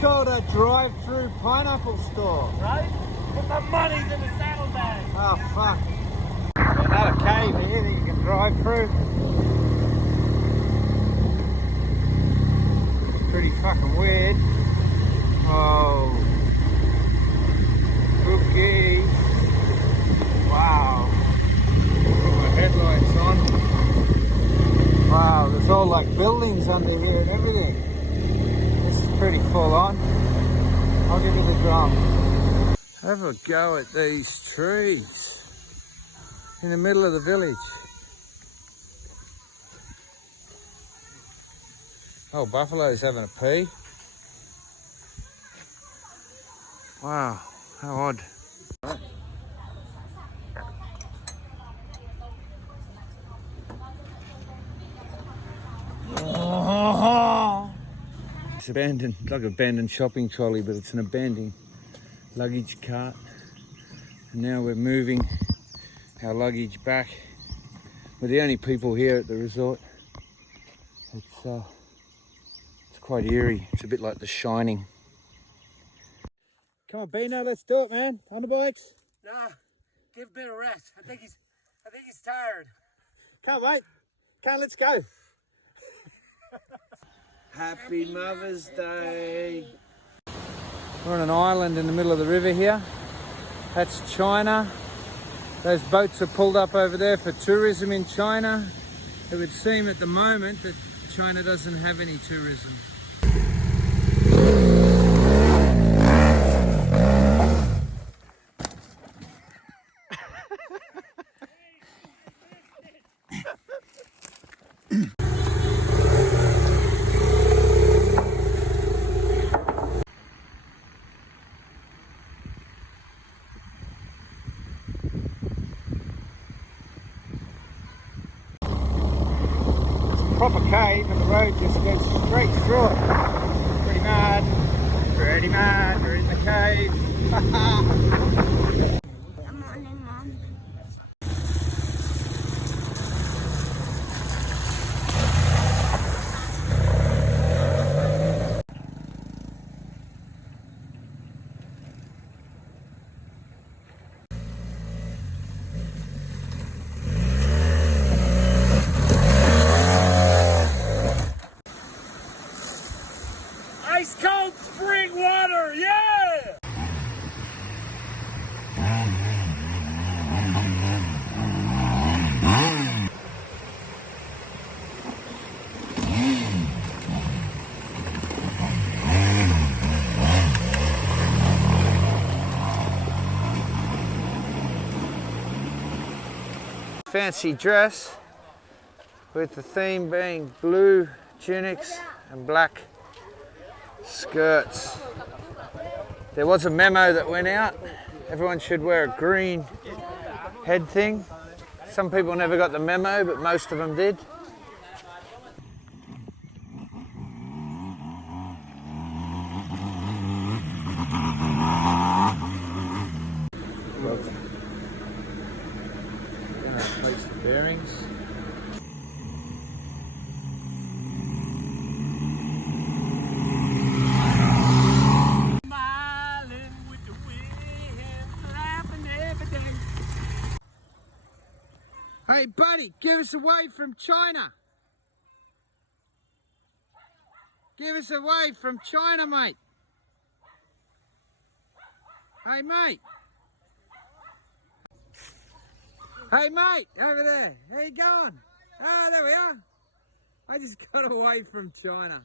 called a drive-through pineapple store. Right? Put my money's in the saddlebag. Oh, fuck. Another cave here that you can drive through. Pretty fucking weird. Oh. Okay. Wow. Put my headlights on. Wow, there's all like buildings under here and everything. This is pretty full on. I'll give it a drum. Have a go at these trees in the middle of the village. Oh, buffalo's having a pee. Wow, how odd. It's abandoned, like an abandoned shopping trolley, but it's an abandoned luggage cart. And now we're moving our luggage back. We're the only people here at the resort. It's quite eerie. It's a bit like The Shining. Come on, Bino, let's do it, man. On the bikes. Nah, give Ben a rest. I think he's tired. Come on, mate. Come, let's go. Happy Mother's Day. We're on an island in the middle of the river here. That's China. Those boats are pulled up over there for tourism in China. It would seem at the moment that China doesn't have any tourism. Proper cave and the road just goes straight through it. Pretty mad. Pretty mad. We're in the cave. Come on in, Mom. Ice cold spring water, yeah! Fancy dress with the theme being blue tunics and black skirts. There was a memo that went out. Everyone should wear a green head thing. Some people never got the memo, but most of them did. Place the bearings. Hey buddy, give us away from China. Give us away from China, mate. Hey mate. Hey mate, over there. How you going? Ah, there we are. I just got away from China.